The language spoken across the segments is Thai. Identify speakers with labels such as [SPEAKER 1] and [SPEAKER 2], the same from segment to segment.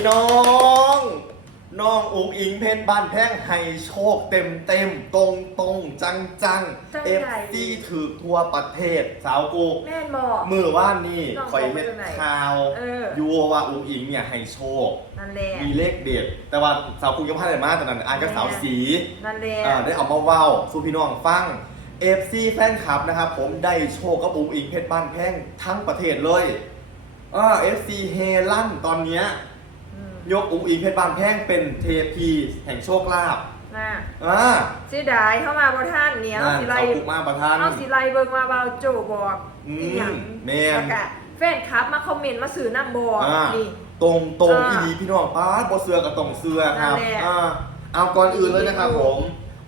[SPEAKER 1] พี่น้องน้องอุ๋งอิงเพชรบ้านแพ่งให้โชคเต็มเต็มตรงตรงจังจัง
[SPEAKER 2] จัง
[SPEAKER 1] เอฟ
[SPEAKER 2] ใหญ่
[SPEAKER 1] ซีถือทั่วประเทศ สาวกู
[SPEAKER 2] แม่นบอก
[SPEAKER 1] มือว่านนี่
[SPEAKER 2] น้อง
[SPEAKER 1] คอยเม็ด
[SPEAKER 2] บอกว่าจังไหน
[SPEAKER 1] ข่าว
[SPEAKER 2] เออ
[SPEAKER 1] ยูว่าอุ๋งอิงเนี่ยให้โชค
[SPEAKER 2] นั่นแหละ
[SPEAKER 1] มีเลขเด็ด แต่ว่าสาวกูยังพลาดอะไรมากแต่นั้นอ่านกับสาวสี
[SPEAKER 2] นั่นแหละ
[SPEAKER 1] อ่าได้เอามาเว้าสู่พี่น้องฟัง FC แฟนคลับนะครับผมได้โชคกับอุ๋งอิงเพชรบ้านแพ่งทั้งประเทศเลยอ่า FC เฮลั่นตอนเนี้ย
[SPEAKER 2] อืม
[SPEAKER 1] ยกอุ๋งอิงเพชรบ้านแพ่งเป็นเทพีแห่งโชคลาภ
[SPEAKER 2] น่ะ
[SPEAKER 1] อ่า
[SPEAKER 2] เสียดายเข้ามาบ่ท่านเหนียว
[SPEAKER 1] นั่น
[SPEAKER 2] สิไล
[SPEAKER 1] เขาปุกมาประทาน
[SPEAKER 2] เอาสิไลเบิ่งมาเบาโจบอก
[SPEAKER 1] อืม
[SPEAKER 2] อีหยัง
[SPEAKER 1] แม่น
[SPEAKER 2] แล้วก็แฟนคลับมาคอมเมนต์มาสื่อน้ำบอก
[SPEAKER 1] อ่า
[SPEAKER 2] นี่
[SPEAKER 1] ตรงตรง
[SPEAKER 2] อ่า
[SPEAKER 1] อีดีพี่น้องป้าดบเสือกับตรงเสือครับ
[SPEAKER 2] นั่นแหละ
[SPEAKER 1] อ่าเอาก่อนอื่นเลยนะครับ
[SPEAKER 2] ดี
[SPEAKER 1] ผ
[SPEAKER 2] ดู
[SPEAKER 1] ม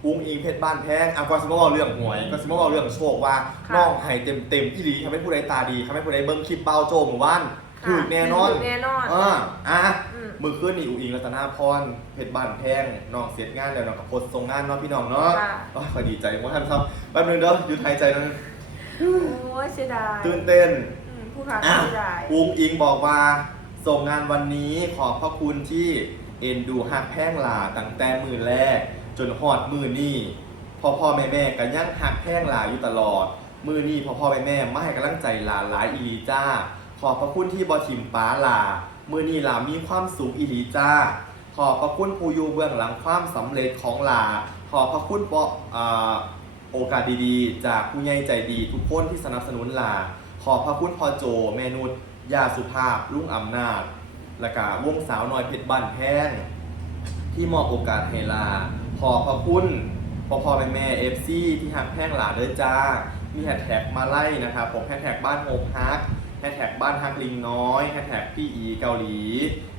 [SPEAKER 1] อุ๋งอิงเพชรบ้านแพงเอาก่อนสมมติว่าเรื่องหวยก็สมมติว่าเรื่องโชคว่า
[SPEAKER 2] ค่ะ
[SPEAKER 1] น้องให้เต็มเต็มๆพี่ลีทำให้ผู้ใดตาดีทำให้ผู้ใดเบิ้งคลิปเป้าโจหมู่บ้าน
[SPEAKER 2] ค่ะ
[SPEAKER 1] ถูกแน่นอน
[SPEAKER 2] ถูกแน่นอน
[SPEAKER 1] อ่าอะ
[SPEAKER 2] อืม
[SPEAKER 1] มือขึ้นนี่อุ๋งอิงรัตนาพรเพชรบ้านแพงน้องเสียงานแล้วน้องกับโพสต์ทรงงานเนาะพี่น้องเนาะ
[SPEAKER 2] ค่ะ
[SPEAKER 1] โอ้ยขอยดีใจว่าท่านครับแป๊บนึงเด้อหยุดหายใจนึง
[SPEAKER 2] โอ้ยเสียดาย
[SPEAKER 1] ตื่นเต้น
[SPEAKER 2] อืมผู้ค้า
[SPEAKER 1] อะ
[SPEAKER 2] เสียดาย
[SPEAKER 1] อุ้งอิงบอกว่า ส่งงานวันนี้ขอบพระคุณที่เอ็นดูฮักแพงหลาตั้งแต่มือแรก จนฮอดมือนี่พ่อพ่อแม่แม่ก็ยังฮักแพงหลาอยู่ตลอด มือนี่พ่อพ่อแม่แม่ไม่ให้กำลังใจหลาหลายอีหลีจ้า ขอบพระคุณที่บอทิมป้าหลา มือนี่หลามีความสุขอีหลีจ้า ขอบพระคุณผู้อยู่เบื้องหลังความสำเร็จของหลา ขอบพระคุณปอโอกาสดีๆ จากผู้ใหญ่ใจดีทุกคนที่สนับสนุนหลา ขอบพระคุณพอโจ แมนุชยาสุภาพลุงอำนาจ และกาวงสาวน้อยเพชรบ้านแพงที่มอบโอกาสให้ลา ขอบพระคุณพ่อพ่อแม่แม่เอฟซีที่หักแพงหลาเด้อจ้า มีแฮชแท็กมาไล่นะครับผมแฮชแท็กบ้านโฮมฮัก แฮชแท็กบ้านฮักลิงน้อยแฮชแท็กพี่อีเกาหลี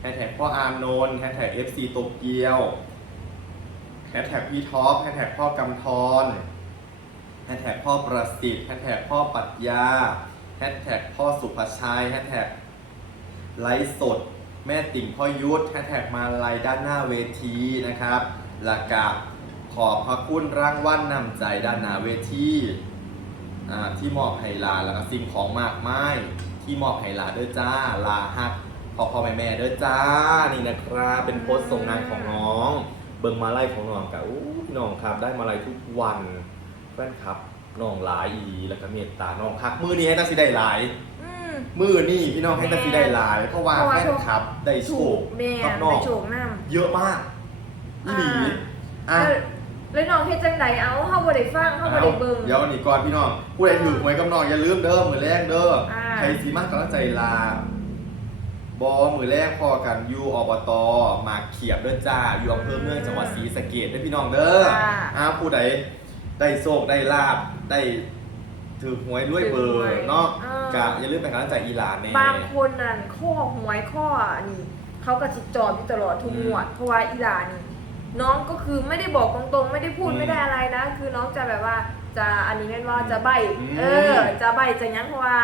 [SPEAKER 1] แฮชแท็กพ่ออานนท์แฮชแท็กเอฟซีโตเกียวแฮชแท็กพี่ท็อปแฮชแท็กพ่อกำธรแฮชแท็กพ่อประสิทธิ์แฮชแท็กพ่อปรัชญาแฮชแท็กพ่อสุภชัยแฮชแท็กไลฟ์สด แม่ติ่งพ่อยุทธแฮชแท็กมาลายด้านหน้าเวทีนะครับหลักกาขอบพระคุณรางวัลนำใจด้านหน้าเวทีที่มอบให้ลาแล้วก็สิ่งของมากมาย ที่มอบให้ลาเด้อจ้า ลาฮักพ่อพ่อแม่แม่เด้อจ้า นี่นะครับเป็นโพสต์ส่งงานของน้อง เบิ่งมาไล่ของน้องกับอู้พี่น้องครับได้มาไล่ทุกวันแฟนคลับน้องหลายอีแล้วก็เมตตาน้องคักมือนี้ให้ตักสิได้หลาย
[SPEAKER 2] อืม
[SPEAKER 1] มือนี่พี่น้องให้ตักสิได้หลาย เพราะว่า
[SPEAKER 2] เพราะว่า
[SPEAKER 1] แฟนคลับได้โช
[SPEAKER 2] ถู
[SPEAKER 1] ค
[SPEAKER 2] กแม่
[SPEAKER 1] กับน้
[SPEAKER 2] ไป
[SPEAKER 1] อง
[SPEAKER 2] โฉมน้ำ
[SPEAKER 1] เยอะมากอีหลีอะ
[SPEAKER 2] แล้ว แล้วน้องเฮ็ดจังไดเอาเฮาบ่ได้ฟังเฮาบ่ได้เบิ่ง
[SPEAKER 1] เดี๋ยวนี่ก่อนพี่น้องผู้ใดถือหวยกับน้องอย่าลืมเด้อมือแรกเด้อ
[SPEAKER 2] อ่า
[SPEAKER 1] ใครสีมากกำลังใจลาบอมือแรกพอกันอยู่อบตหมากเขียบเด้อจ้าอยู่อำเภอเมืองจังหวัดศรีสะเกษเด้อพี่น้องเด้อ
[SPEAKER 2] ค่ะ
[SPEAKER 1] อ้าวผู้ใดได้โชคได้ลาบได้ถือหวยด้วยเบอร์เนาะ
[SPEAKER 2] อ่ากะ
[SPEAKER 1] อย่าลืมไปกำลังใจอีหลานแน่
[SPEAKER 2] บางคนนั่นข้อหวยข้อนี่เขาก็สิจอบอยู่ตลอดทุกงวดเพราะว่าอีหลานี่ น้องก็คือไม่ได้บอกตรงๆ ไม่ได้พูดไม่ได้อะไรนะ คือน้องจะแบบว่าจะอันนี้แม่นว่าจะใบเออ จะใบจะหยังเพราะว่า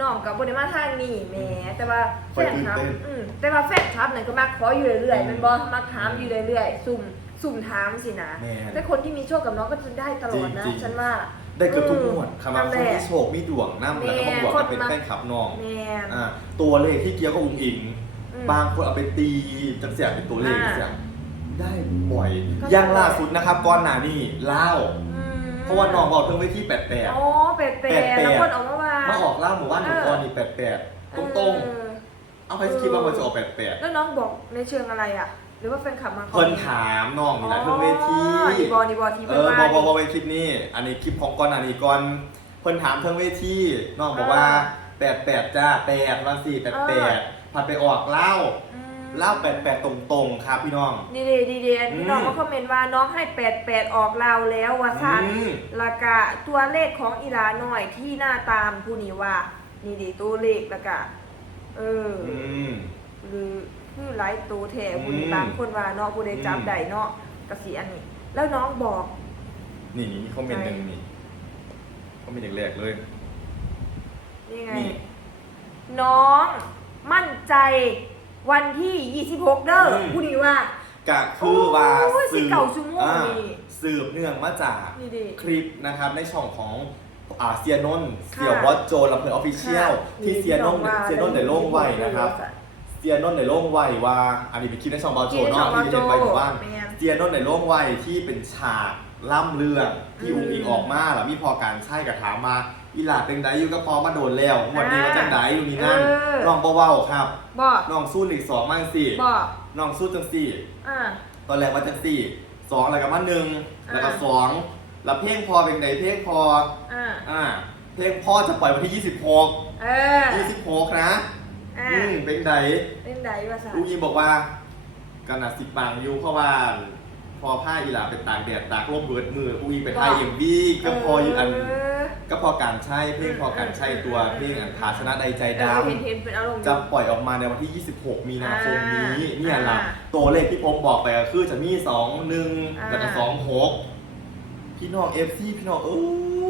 [SPEAKER 2] น้องกับบริมาทางนี่แหมแต่ว่าแฟนคลับอืมแต่ว่าแฟนคลับนั่นก็มักขออยู่เรื่อยๆแมันบอมักถามอยู่เรื่อยๆ สุ่มสุ่มถามสินะ
[SPEAKER 1] แม่
[SPEAKER 2] แต่คนที่มีโชคกับน้องก็จะได้ตลอดนะ
[SPEAKER 1] จริงๆ
[SPEAKER 2] ฉันว่า
[SPEAKER 1] ได้เกือบทุกงวดคำว่า
[SPEAKER 2] นั่น
[SPEAKER 1] ค
[SPEAKER 2] แห
[SPEAKER 1] น
[SPEAKER 2] ละ
[SPEAKER 1] ที่โชคมีดวงน้ำแล้วก็
[SPEAKER 2] แม่
[SPEAKER 1] บอก
[SPEAKER 2] คน
[SPEAKER 1] ว่าเป็น
[SPEAKER 2] มา
[SPEAKER 1] แฟนคลับน้อง
[SPEAKER 2] แมน
[SPEAKER 1] อ่าตัวเลขที่เกี่ยวกับอุ้งอิง
[SPEAKER 2] อืม
[SPEAKER 1] บางคนเอาไปตีจังเสียเป็นตัวเลข
[SPEAKER 2] อ่า
[SPEAKER 1] เสีย ได้บ่อย
[SPEAKER 2] ก็
[SPEAKER 1] อย่างล่าสุดนะครับก่อนหน้านี้เล่า
[SPEAKER 2] อืม
[SPEAKER 1] เพราะว่าน้องบอกเพิ่งไว้ที่แปดแปด
[SPEAKER 2] อ๋อแปดแปด
[SPEAKER 1] แปด
[SPEAKER 2] แล้วคนออกมาว่า
[SPEAKER 1] มาออกเล่าหมู่บ้านหมู่กรนี่แปดแปดตรง
[SPEAKER 2] เออ
[SPEAKER 1] ๆเอาไปคิดว่ามันจะออกแปดแปด
[SPEAKER 2] แล้วน้องบอกในเชิงอะไรอะ หรือว่าแฟนคลับมาขอ
[SPEAKER 1] เพิ่นถามน้องนี่แหละเพิ่งเวที
[SPEAKER 2] อ๋อดีบอดีบอที
[SPEAKER 1] เอ
[SPEAKER 2] เพิ่น
[SPEAKER 1] อ
[SPEAKER 2] ว่า
[SPEAKER 1] บอบอบอเป็นคลิปนี้ อันนี้คลิปของก่อนอันนี้ก่อนเพิ่นถามเพิ่งเวทีน้องบอกว่าแปดแปดจ้าแปดวันสี่แปดแปดผัดไปออกเล่า
[SPEAKER 2] อืม
[SPEAKER 1] เล่าแปดแปดตรงๆครับพี่น้อง
[SPEAKER 2] ดีเดดีเดอัน
[SPEAKER 1] อื
[SPEAKER 2] นี้
[SPEAKER 1] ม
[SPEAKER 2] น้องก็คอมเมนต์ว่าน้องให้แปดแปดออกเราวแล้วว่าซัน
[SPEAKER 1] อืม
[SPEAKER 2] แล้วก็ตัวเลขของอีลาหน่อยที่หน้าตามผู้นี้ว่า นี่ดีตัวเลขแล้วก็เอออ
[SPEAKER 1] อืม
[SPEAKER 2] หรือคือหลายตัวแถวผู้นี้
[SPEAKER 1] อืม
[SPEAKER 2] บางคนว่าเนาะผู้ใดจับ
[SPEAKER 1] อืม
[SPEAKER 2] ได้เนาะกสีอันนี้ แล้วน้องบอก
[SPEAKER 1] นี่นี่มีคอมเมนต์หนึ่งนี่คอมเมนต์อย่างแรกเลย
[SPEAKER 2] นี่ไง
[SPEAKER 1] นี่
[SPEAKER 2] น้องมั่นใจ วันที่ 26 เด้ออ
[SPEAKER 1] ม
[SPEAKER 2] ผู้นี้ว่า
[SPEAKER 1] กะคือว่า
[SPEAKER 2] โอ้ยสิ
[SPEAKER 1] สืบ
[SPEAKER 2] เก่าชั่วโมง
[SPEAKER 1] อ่า
[SPEAKER 2] นี่
[SPEAKER 1] สืบเนื่องมาจาก
[SPEAKER 2] นี่ดิ
[SPEAKER 1] คลิปนะครับในช่องของอ่าเซียนนท์
[SPEAKER 2] ค่ะ
[SPEAKER 1] เสี่ยววอตโจลำเพลินออฟฟิเชียล
[SPEAKER 2] ค่ะ
[SPEAKER 1] ที่เซียนนท์
[SPEAKER 2] ว่า
[SPEAKER 1] เซียนนท์ได้ลงไว้นะครับ
[SPEAKER 2] จ้ะ
[SPEAKER 1] เจียนนนท์ในโล่งไวว่าอันนี้เป็นคลิปในช่องเบาโจ
[SPEAKER 2] กินในช่อง
[SPEAKER 1] เนาะ
[SPEAKER 2] บา
[SPEAKER 1] ที่
[SPEAKER 2] โจ
[SPEAKER 1] เห็นไปอยู่บ้าน
[SPEAKER 2] แม่น
[SPEAKER 1] เจียนนนท์ในโล่งไวที่เป็นฉากล่ำเรื่องที่
[SPEAKER 2] อืม
[SPEAKER 1] อุ้งอิงออกมาแล้วมีพอการใช่กับถามมา อีหลาเป็นไดอยู่ก็พอมาโดนแล้วงวันนี้มาจังไดอยู่นี่นั่น
[SPEAKER 2] เออ
[SPEAKER 1] น้องเบาๆครับ
[SPEAKER 2] บ่
[SPEAKER 1] น้องสู้อีกสองมั่งสี่
[SPEAKER 2] บ่
[SPEAKER 1] น้องสู้จังสี่
[SPEAKER 2] อ่า
[SPEAKER 1] ตอนแรกว่าจังสี่สองแล้วก็มาหนึ่งแล้วก็
[SPEAKER 2] อ่า
[SPEAKER 1] สองแล้วเพลงพอเป็นไดเพลงพอ
[SPEAKER 2] อ่า
[SPEAKER 1] อ่าเพลงพ่อจะปล่อยวันที่ 26
[SPEAKER 2] เออ
[SPEAKER 1] 26นะ
[SPEAKER 2] อ่า
[SPEAKER 1] อืมเป็นได
[SPEAKER 2] เล่นใดภาษา
[SPEAKER 1] ลูกยิมบอกว่ากันนะสิปังอยู่เพราะว่า พอผ้าอีหลาเป็นตากแดดตากลมเบิดมือลูกยิมเป็นไทยเอ็มวีก็พออยู่อัน
[SPEAKER 2] เออ
[SPEAKER 1] ก็ พอการใช้เพลงพอการใช้ตัวเพลงอันภาชนะใดใจด
[SPEAKER 2] เออเห็นเห็นเป็นอารมณ์ำ
[SPEAKER 1] จะปล่อยออกมาในวันที่ 26 มีนาคมนี้
[SPEAKER 2] อ่า
[SPEAKER 1] เนี่ยล่ะ
[SPEAKER 2] อ่า
[SPEAKER 1] ตัวเลขที่ผมบอกไปก็คือจะมี 2 1
[SPEAKER 2] อ่า
[SPEAKER 1] แล้วก็2 6 พี่น้อง FC พี่น้องเออ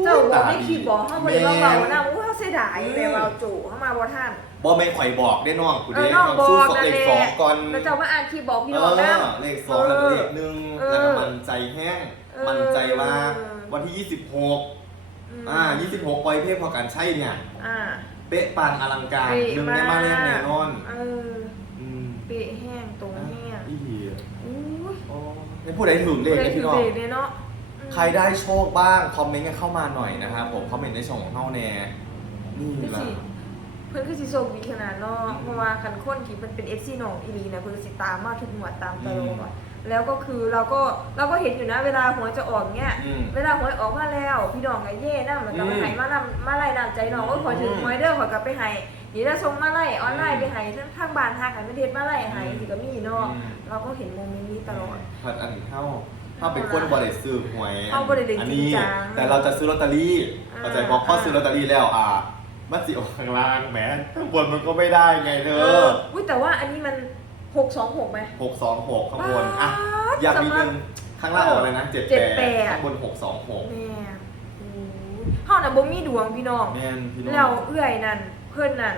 [SPEAKER 2] เจ้าบอกไม่ขีดบอกเขาบริว่าเบานะอู้เขาเสียดายแต่เบาจู่เขามาบ่ท่าน
[SPEAKER 1] บอแม่งข่อยบอกได้น้องกู
[SPEAKER 2] เอ
[SPEAKER 1] เด้
[SPEAKER 2] อน้อง
[SPEAKER 1] น้อง
[SPEAKER 2] บอ
[SPEAKER 1] สู้
[SPEAKER 2] ก
[SPEAKER 1] สอง
[SPEAKER 2] นั่น
[SPEAKER 1] เลข
[SPEAKER 2] แห
[SPEAKER 1] สอง
[SPEAKER 2] ละ
[SPEAKER 1] ก่อน
[SPEAKER 2] แล้วเจ้ามาอ่านขีดบอกพี่
[SPEAKER 1] เอ
[SPEAKER 2] น้องนะ
[SPEAKER 1] อเลขสองแล้วก็เลขหนึ่ง
[SPEAKER 2] เออ
[SPEAKER 1] แล้วก็มันใจแห้ง
[SPEAKER 2] เออ
[SPEAKER 1] มันใจว่าวันที่ 26
[SPEAKER 2] ม
[SPEAKER 1] อ่า26ปล่อยเพลงพอการใช่เนี่ย
[SPEAKER 2] อ่า
[SPEAKER 1] เป๊ะปังอลังการ
[SPEAKER 2] เป๊ะ
[SPEAKER 1] หนึ่งในมาเรียงแน่นอน
[SPEAKER 2] เออ
[SPEAKER 1] อืม
[SPEAKER 2] เปะแห้งตรงแห้ง
[SPEAKER 1] อีเหี้ย
[SPEAKER 2] อู้ย
[SPEAKER 1] อ๋อในผู้ใดถูกเลข
[SPEAKER 2] เล
[SPEAKER 1] เนี่ย
[SPEAKER 2] ถื
[SPEAKER 1] พี่
[SPEAKER 2] อ
[SPEAKER 1] น้อง
[SPEAKER 2] เบรกเลยเนาะอืม
[SPEAKER 1] ใครได้โชคบ้าง คอมเมนต์กันเข้ามาหน่อยนะครับผมคอมเมนต์ในช่องของเฮาแน่นี่
[SPEAKER 2] คือ
[SPEAKER 1] ล่ะ
[SPEAKER 2] สิเพิ่นคือสิโชคดีขนาดเนาะเพราะว่าคันคนที่มันเป็น FC น้องอีหลีเนี่ยเพิ่นสิตามมาทุกหมวดตามตลอด แล้วก็คือเราก็เราก็เห็นอยู่นะเวลาหวยจะออกเนี่ย
[SPEAKER 1] อืม
[SPEAKER 2] เวลาหวยออกมาแล้วพี่น้องก็เย่นำแล้วก็ไป
[SPEAKER 1] อืม
[SPEAKER 2] ให้มานำมาไล่นำใจน้องว่าขอถึง
[SPEAKER 1] อืม
[SPEAKER 2] หวยเด้อขอยก็ไปให้นี่ถ้าส่งมาไล่ออนไลน์ไปให้ทั้งทางบ้านทางไหนประเทศมาไล่ให้สิก็มีเนาะ
[SPEAKER 1] อืม
[SPEAKER 2] เราก็เห็นโมเมนต์นี้ตลอด
[SPEAKER 1] ผัดอันนี้เข้าถ้าเป็นคนบริสุทธิ์หวย
[SPEAKER 2] เข้าบ่ได้เด็ก
[SPEAKER 1] อันนี้
[SPEAKER 2] จริงจัง
[SPEAKER 1] แต่เราจะซื้อลอตเตอรี่
[SPEAKER 2] อ่า
[SPEAKER 1] เข้าใจบอกพอซื้อลอตเตอรี่แล้วอ่ามันสิออกข้างล่างแหมข้างบนมันก็ไม่ได้ไงเธ
[SPEAKER 2] เอ
[SPEAKER 1] อ
[SPEAKER 2] ออุ้ยแต่ว่าอันนี้มัน หกสองหกไหม
[SPEAKER 1] หกสองหกข้างบนอะ
[SPEAKER 2] ป๊ด
[SPEAKER 1] อยากมีหนึ่ง
[SPEAKER 2] สำหรับ
[SPEAKER 1] ข้างล่างออกเลยนะเจ็ด
[SPEAKER 2] เจ็ด
[SPEAKER 1] แป
[SPEAKER 2] แป
[SPEAKER 1] ด
[SPEAKER 2] ด
[SPEAKER 1] ข้างบนหกสองหก
[SPEAKER 2] แม่โอ้ยเฮาน่ะบ่มีดวงพี่น้อง
[SPEAKER 1] แม่นพี่น้อง
[SPEAKER 2] แล้วเอื้อยนั่นเพิ่นนั่น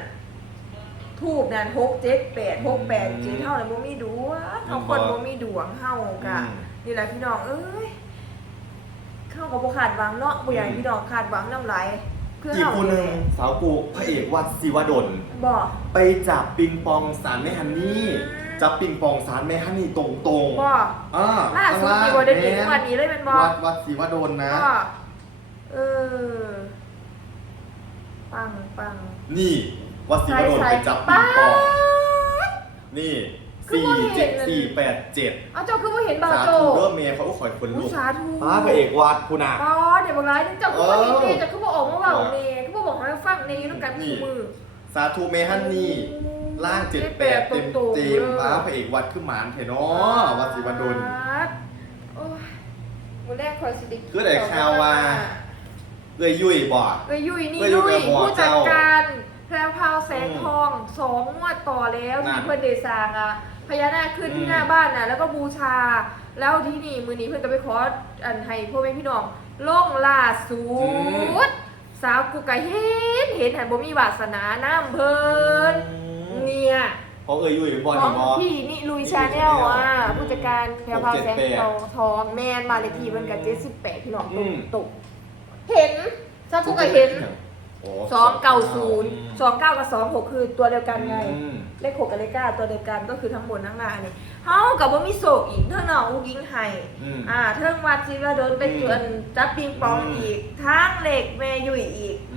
[SPEAKER 2] ทูบนั่นหกเจ็ดแปดหกแปดเจ็ดเฮาน่ะบ่มีดวงเฮาคนบ่มีดวงเฮากะ
[SPEAKER 1] อืม
[SPEAKER 2] นี่แหละพี่น้องเอ้ยเข้ากับบ่ขาดหวังเนาะบ่อยากให้
[SPEAKER 1] อืม
[SPEAKER 2] พี่น้องขาดหวังน้ำไหลเพื่อ
[SPEAKER 1] อีก
[SPEAKER 2] เฮา
[SPEAKER 1] คนหนึ่งสาวกูพระเอกวัดศิวดล
[SPEAKER 2] บ่
[SPEAKER 1] ไปจับปิงปองสารแม่ฮันนี่
[SPEAKER 2] อืม
[SPEAKER 1] จับปิงปองสารแม่ฮันนี่ตรงตรงๆ
[SPEAKER 2] บ่
[SPEAKER 1] อ่า
[SPEAKER 2] ล่าสุดมีบ่ได้ดีวันนี้เลยแม่นบ่
[SPEAKER 1] วัดวัดศิวดลนะ
[SPEAKER 2] ก็เออปังปัง
[SPEAKER 1] นี่ วัดศิวดล
[SPEAKER 2] ใส่
[SPEAKER 1] ไป
[SPEAKER 2] ใส่
[SPEAKER 1] จับปิงปองนี่
[SPEAKER 2] คือ
[SPEAKER 1] สี่
[SPEAKER 2] บ่เห็
[SPEAKER 1] เจ็ด
[SPEAKER 2] นเลย
[SPEAKER 1] สี่แปดเจ็ด
[SPEAKER 2] เอาเจ้าคือบ่เห็นบ่าว
[SPEAKER 1] สา
[SPEAKER 2] โจ
[SPEAKER 1] ธุเริ่มเมย์เขาก็ขอยคนลู
[SPEAKER 2] อุ้ย
[SPEAKER 1] ก
[SPEAKER 2] สาธุ
[SPEAKER 1] ป้าพระเอกวัดคุณอะ
[SPEAKER 2] อ๋อเดี๋ยวบอกร้ายเจ้าคือบ่เห็น
[SPEAKER 1] เออ
[SPEAKER 2] เน่เจ้าคือบ่ออกมาเว้าเน่คือบ่บอกให้ฟังเน่อยู่ด้วยกัน
[SPEAKER 1] นี่
[SPEAKER 2] คู่มือ
[SPEAKER 1] สาธุเมฮันนี่ ล่างเจ็ดแปดเต็มเต็มป้าพระเอกวัดคือหมานเถอะเนาะวัดศิวดล
[SPEAKER 2] โอ้ยมื้อแรกคอยสิได้
[SPEAKER 1] คือได้ข่าวว่าเอ้ยยุ่ยบ่
[SPEAKER 2] เอ้ยยุยนี่
[SPEAKER 1] เอ้ยยุ้
[SPEAKER 2] ยุ
[SPEAKER 1] ย
[SPEAKER 2] ย
[SPEAKER 1] กับหมอ
[SPEAKER 2] ผู้จัด
[SPEAKER 1] เจ้า
[SPEAKER 2] การแพรวพราวแสงทองสองงวดต่อแล้ว
[SPEAKER 1] นั่
[SPEAKER 2] ที่
[SPEAKER 1] น
[SPEAKER 2] เพื่อนเดซางอะพญานาคขึ้น
[SPEAKER 1] อืม
[SPEAKER 2] ที่หน้าบ้านน่ะแล้วก็บูชา แล้วที่นี่มือนี้เพื่อนก็ไปขออันให้พ่อแม่พี่น้องล่องล่าสูดสาวกูกะเห็นเห็นหันบ่มีวาสนาน้ำเพิ่นเนี่ย
[SPEAKER 1] เพราะเอ้ยยุ่ยเป็นบอล
[SPEAKER 2] ขอ
[SPEAKER 1] นี่
[SPEAKER 2] ง
[SPEAKER 1] บอ
[SPEAKER 2] พี่นิลุยชาแนลอะผู้จัดการแพรวพราวแสง
[SPEAKER 1] 678
[SPEAKER 2] ทองทองแมนมาเลยทีเพิ่นกับเจ็ดสิบแปดพี่น้อง
[SPEAKER 1] อื
[SPEAKER 2] ตุก
[SPEAKER 1] ม
[SPEAKER 2] ตุกเห็นสาวกูกะเห็น
[SPEAKER 1] โอ้
[SPEAKER 2] สองเก้าศูนย์สองเก้ากับสองหกคือตัวเดียวกันไง
[SPEAKER 1] อืม
[SPEAKER 2] เลขหกกับเลขเก้าตัวเดียวกันก็คือทั้งบนทั้งล่างนี่เฮากับว่ามีโศกอีกเท่าน้องอุกยิงไห้
[SPEAKER 1] อืม
[SPEAKER 2] อ่าเทิงวัดชีวดลไปจวนจับปิงปอง
[SPEAKER 1] อืม
[SPEAKER 2] อีกทั้งเหล็กแม่ยุยอีก
[SPEAKER 1] อ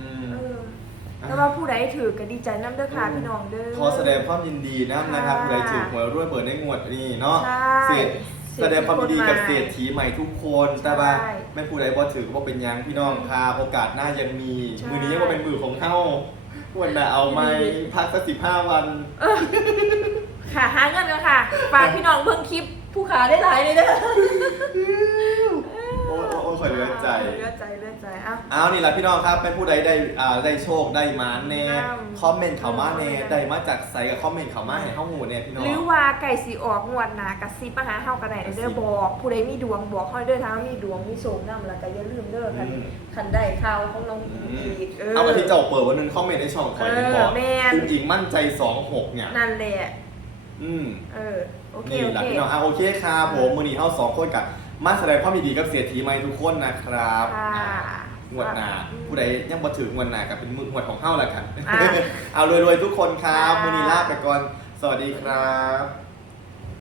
[SPEAKER 1] ืม
[SPEAKER 2] เออ แต่ว่าผู้ใดถือก็ดีใจน้ำเด้อค่ะพี่น้องเด้อ
[SPEAKER 1] ขอแสดงความยินดีนะนะครับ
[SPEAKER 2] ค่ะ
[SPEAKER 1] ใครถูกหวยรวยเปิดในงวดนี้เนาะ
[SPEAKER 2] ใช่
[SPEAKER 1] เศรษฐแสดงความยินดีกับ
[SPEAKER 2] เศ
[SPEAKER 1] เศ
[SPEAKER 2] ร
[SPEAKER 1] ร
[SPEAKER 2] ษ
[SPEAKER 1] ษ
[SPEAKER 2] ฐี
[SPEAKER 1] ฐีใหม่ทุกคนแต่ว่า
[SPEAKER 2] ใช่
[SPEAKER 1] ไม่ผู้ใดบ่ถือก็บ่เป็นหยังพี่น้องค่ะโอกาสหน้ายังมี
[SPEAKER 2] ใช่
[SPEAKER 1] มือนี้ยังบ่เป็นมือของเฮาควรน่ะเอาไหมพักสักสิบห้าวัน
[SPEAKER 2] ค่ะหาเงินกันค่ะฝากพี่น้องเบิ่งคลิปผู้ขาได้หลายเลยเด้อ
[SPEAKER 1] โอ้โอ้โอ้ข่อยเหลือใจ
[SPEAKER 2] เหลือใจเหลือใจเอ้า
[SPEAKER 1] เอานี่แหละพี่น้องครับเป็นผู้ใดได้อ่าได้โชคได้หมาแน่
[SPEAKER 2] ครับ
[SPEAKER 1] คอมเมนต์เขามาแน่ได้มาจากใส่กับคอมเมนต์เขามาให้เข้าหูแน่พี่น้อง
[SPEAKER 2] หรือว่าไก่สีออกงวดหนากระซิบมาหาเฮากันได้เด้อบอกผู้ใดมีดวงบอกเฮาเด้อถ้ามีดวงมีโชคนำแล้วก็อย่าลืมเด้อคัน
[SPEAKER 1] อืม
[SPEAKER 2] คันได้ข่าวของน้องอีกเออ
[SPEAKER 1] เอาไปที่เจ้าเปิดวันหนึงคอมเมนต์ในช่องคอยเป็นบอก
[SPEAKER 2] เออแม่น
[SPEAKER 1] อุ้งอิงมั่นใจสองหกเนี่ย
[SPEAKER 2] นั่นแหละ
[SPEAKER 1] อืม
[SPEAKER 2] เออโอเค
[SPEAKER 1] นี่
[SPEAKER 2] โอ
[SPEAKER 1] แหละ
[SPEAKER 2] เค
[SPEAKER 1] พี่น้องอะโอเคครับผมมือนี้เฮาสองคนกับ มาแสดงความยินดีกับเสียทีใหม่ทุกคนนะครับ
[SPEAKER 2] ค่ะ
[SPEAKER 1] อ่างวดหน้าผู้ใดยังบ่ถึงงวดหน้ากับเป็นมืองวดของเฮาแล้วกัน
[SPEAKER 2] อะ
[SPEAKER 1] เอารวยๆทุกคนครับ
[SPEAKER 2] ค่ะ
[SPEAKER 1] มือนี้ลาไปก่อนสวัสดีครับ